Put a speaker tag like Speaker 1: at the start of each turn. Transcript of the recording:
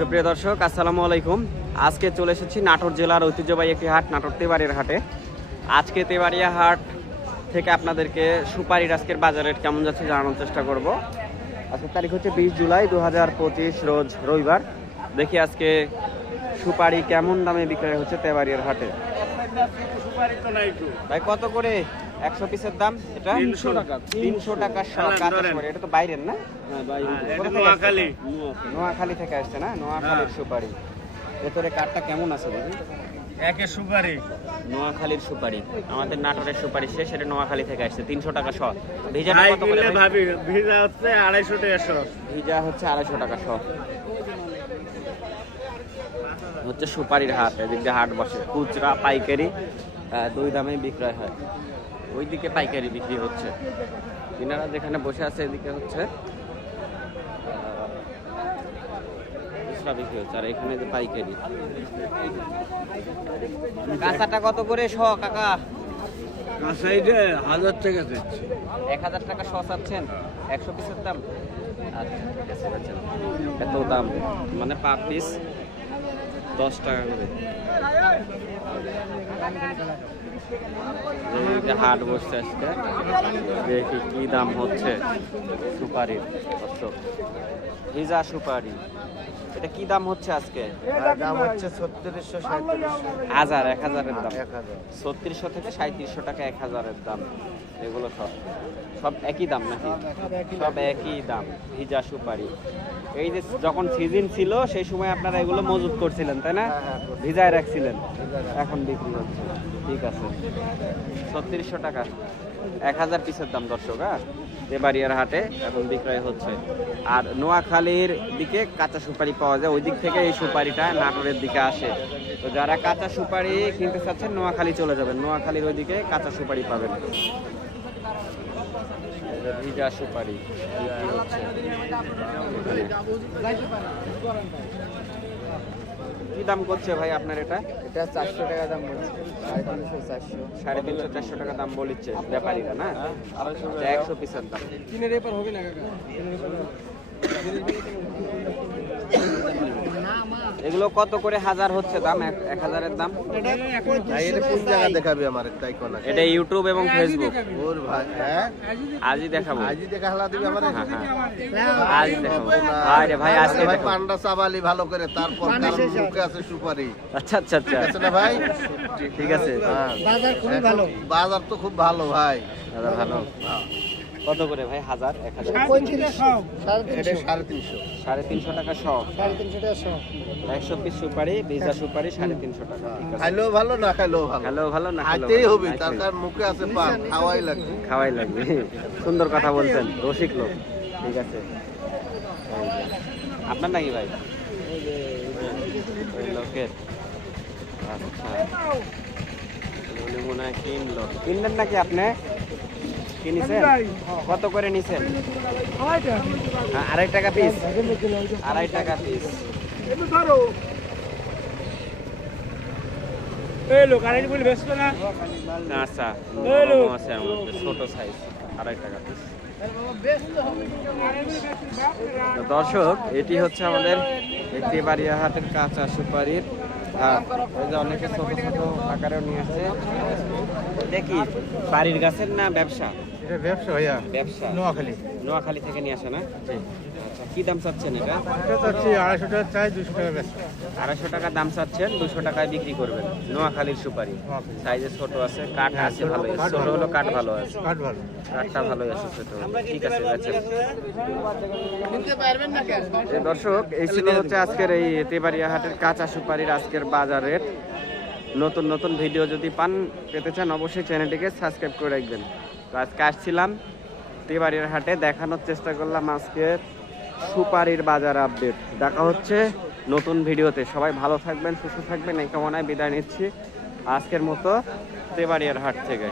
Speaker 1: সুপ্রিয় দর্শক আসসালামু আলাইকুম। আজকে চলে এসেছি নাটোর জেলার ঐতিহ্যবাহী একটি হাট নাটোর তেবাড়িয়ার হাটে। আজকে তেবাড়িয়া হাট থেকে আপনাদেরকে সুপারির আজকের বাজার রেট কেমন যাচ্ছে জানানোর চেষ্টা করব। আজকের তারিখ হচ্ছে বিশ জুলাই দু হাজার পঁচিশ রোজ রবিবার। দেখি আজকে সুপারি কেমন দামে বিক্রয় হচ্ছে তেবাড়িয়ার হাটে। ভাই কত করে? একশো পিসের দাম এটা
Speaker 2: 300 টাকা।
Speaker 1: তিনশো টাকা
Speaker 2: ধরেন।
Speaker 1: সুপারি। এটা তো বাইরের না?
Speaker 2: হ্যাঁ,
Speaker 1: থেকে
Speaker 2: নোয়াখালী।
Speaker 1: থেকে আসছে না? নোয়াখালীর
Speaker 2: হ্যাঁ।
Speaker 1: সুপারি। ভেতরে কাঠটা কেমন আছে দেখি
Speaker 2: একে সুপারি।
Speaker 1: নোয়াখালীর সুপারি। আমাদের নাটোরের সুপারি শেষ এটা নোয়াখালী থেকে আসছে। তিনশো টাকা শ। কত করে
Speaker 2: ভাবি ভিজা হচ্ছে আড়াইশো টাকা শো।
Speaker 1: ভিজা হচ্ছে আড়াইশো টাকা শ। হচ্ছে সুপারির হাট এদিক দিয়ে হাট বসে। খুচরা পাইকারি। দুই দামে বিক্রয় হয়। ওইদিকে পাইকারি বিক্রি হচ্ছে। তিনারা যেখানে বসে আছে এদিকে হচ্ছে খুচরা বিক্রি হচ্ছে। আর এখানে যে পাইকারি। কাঁচাটা কত করে শ কাকা?
Speaker 2: সাইডে হাজার টাকা দিচ্ছে
Speaker 1: এক হাজার টাকা শ চাচ্ছেন? একশো পিসের দাম? আচ্ছা ঠিক আছে এত দাম। মানে পার পিস দশ টাকা করে। হাট বসছে আজকে দেখি কি দাম হচ্ছে সুপারির ভিজা সুপারি এটা কি দাম হচ্ছে আজকে?
Speaker 3: দাম হচ্ছে ছত্রিশশো
Speaker 1: হাজার এক হাজারের দাম। ছত্রিশশো থেকে সাঁত্রিশশো টাকা এক হাজারের দাম এগুলো সব। সব একই দাম নাকি? সব একই দাম। ভিজা সুপারি। এই যে যখন সিজন ছিল সেই সময় আপনারা এগুলো মজুত করছিলেন তাই না?
Speaker 3: হ্যাঁ, হ্যাঁ।
Speaker 1: ভিজায় রাখছিলেন। এখন বিক্রি হচ্ছে। ঠিক আছে। ছত্রিশশো টাকা। এক হাজার পিসের দাম দর্শক হ্যাঁ? দেবাড়িয়ার হাটে এখন বিক্রয় হচ্ছে। আর নোয়াখালীর দিকে কাঁচা সুপারি পাওয়া যায়। ওই দিক থেকে এই সুপারিটা নাটোরের দিকে আসে। তো যারা কাঁচা সুপারি কিনতে চাচ্ছেন নোয়াখালী চলে যাবেন। নোয়াখালীর ওইদিকে কাঁচা সুপারি পাবেন। ভিজা সুপারি। বিক্রি হচ্ছে। কি দাম করছে ভাই আপনার এটা?
Speaker 3: এটা চারশো টাকা দাম বলছে। সাড়ে তিনশো চারশো।
Speaker 1: সাড়ে তিনশো চারশো টাকা দাম বলিচ্ছে ব্যাপারীরা না? আচ্ছা, একশো পিসের দাম।
Speaker 3: কিনে রেপার হবে না।
Speaker 1: এগুলো কত করে হাজার হচ্ছে দাম? এক- এক হাজারের দাম?
Speaker 3: এটা দেখাবি আমার? তাই কোন
Speaker 1: এটা ইউটিউব এবং ফেসবুক
Speaker 3: ওর ভাই হ্যাঁ?
Speaker 1: আজই দেখাবো।
Speaker 3: আজই দেখা হলা দিবি আমার?
Speaker 1: হ্যাঁ হ্যাঁ। আজ দেখাবো। ভাই ভাই আজকে
Speaker 3: ভাই পান্ডা চাবালি ভালো করে তারপর মুখে আছে সুপারি।
Speaker 1: আচ্ছা আচ্ছা আচ্ছা।
Speaker 3: ঠিক আছে না ভাই?
Speaker 1: ঠিক আছে।
Speaker 4: বাজার খুবই ভালো।
Speaker 3: বাজার তো খুব ভালো ভাই।
Speaker 1: ভালো। কত করে ভাই? হাজার এক হাজার
Speaker 4: সাড়ে তিনশো।
Speaker 3: সাড়ে তিনশো।
Speaker 1: টাকা শ
Speaker 4: সাড়ে তিনশো টাকা শো
Speaker 1: একশো পিস সুপারি ভিজা সুপারি সাড়ে তিনশো টাকা।
Speaker 3: খাইলেও ভালো না খাইলেও ভালো?
Speaker 1: হ্যালো ভালো না
Speaker 3: খাইতেই হবে তার মুখে আছে পান খাওয়াই লাগবে।
Speaker 1: খাওয়াই লাগবে। সুন্দর কথা বলছেন রসিক লোক। ঠিক আছে। আপনার নাকি ভাই? লোকের। আচ্ছা। উনি মনে হয় কিনলো। কিনলেন নাকি আপনি? কত করে নিছেন? হ্যাঁ, আড়াই টাকা পিস আড়াই টাকা পিস আচ্ছা ছোট সাইজ আড়াই টাকা পিস দর্শক এটি হচ্ছে আমাদের একটি বাড়িয়া হাটের কাঁচা সুপারির হাট এই যে অনেকে ছোট ছোট আকারেও নিয়ে দেখি বাড়ির গাছের না ব্যবসা?
Speaker 3: এটা ব্যবসা ভাইয়া?
Speaker 1: ব্যবসা।
Speaker 3: নোয়াখালী।
Speaker 1: নোয়াখালী থেকে নিয়ে আসে না? আচ্ছা কি দাম চাচ্ছেন এটা?
Speaker 3: এটা চাচ্ছি আড়াইশো টাকা চাই দুশো টাকা বেচা।
Speaker 1: আড়াইশো টাকা দাম চাচ্ছেন দুশো টাকায় বিক্রি করবেন। নোয়াখালীর সুপারি। সাইজে ছোট আছে কাঠ আছে ভালো ছোট হলো কাঠ ভালো আছে।
Speaker 3: কাঠ ভালো।
Speaker 1: কাঠটা ভালোই আছে ছোট ঠিক আছে বেচেন।
Speaker 4: নিতে পারবেন না কেন?
Speaker 1: এ দর্শক এই ছিল হচ্ছে আজকের এই তেবাড়িয়া হাটের কাঁচা সুপারির আজকের বাজারের নতুন নতুন ভিডিও যদি পান, পেতে চান অবশ্যই চ্যানেলটিকে সাবস্ক্রাইব করে রাখবেন। তো আজকে আসছিলাম তিবাড়ির হাটে, দেখানোর চেষ্টা করলাম আজকে সুপারির বাজার আপডেট দেখা হচ্ছে নতুন ভিডিওতে। সবাই ভালো থাকবেন, সুস্থ থাকবেন, এই কামনায় বিদায় নিচ্ছি আজকের মতো তেবাড়িয়ার হাট থেকে।